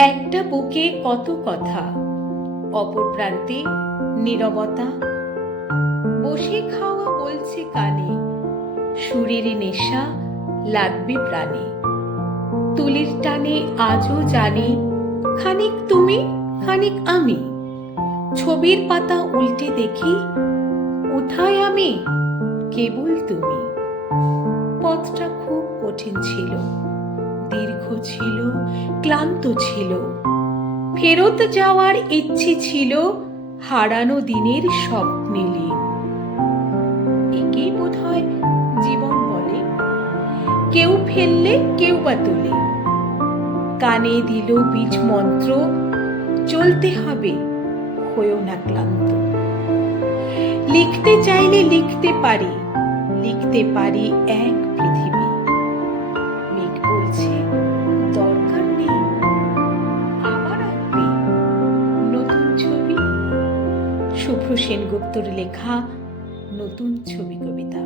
একটা বুকে কত কথা, অপর প্রান্তে নীরবতা। বসে খাওয়া বলছে কানে, সুরের নেশা লাগবে প্রাণে। তুলির টানে আজও জানি, খানিক তুমি খানিক আমি। ছবির পাতা উল্টে দেখি, কোথায় আমি কেবল তুমি। পথটা খুব কঠিন ছিল, দীর্ঘ ছিল, ক্লান্ত ছিল। ফেরত যাওয়ার ইচ্ছে ছিল, হারানো দিনের স্বপ্নে লীন। একেই বোধহয় জীবন বলে, কেউ ফেললে কেউ বা তোলে। কানে দিল বীজ মন্ত্র, চলতে হবে, হয়েও না ক্লান্ত। লিখতে চাইলে লিখতে পারি এক পৃথিবী। মেঘ বলছে দরকার নেই, আবার আঁকবে নতুন ছবি। শুভ্র সেনগুপ্তর লেখা নতুন ছবি কবিতা।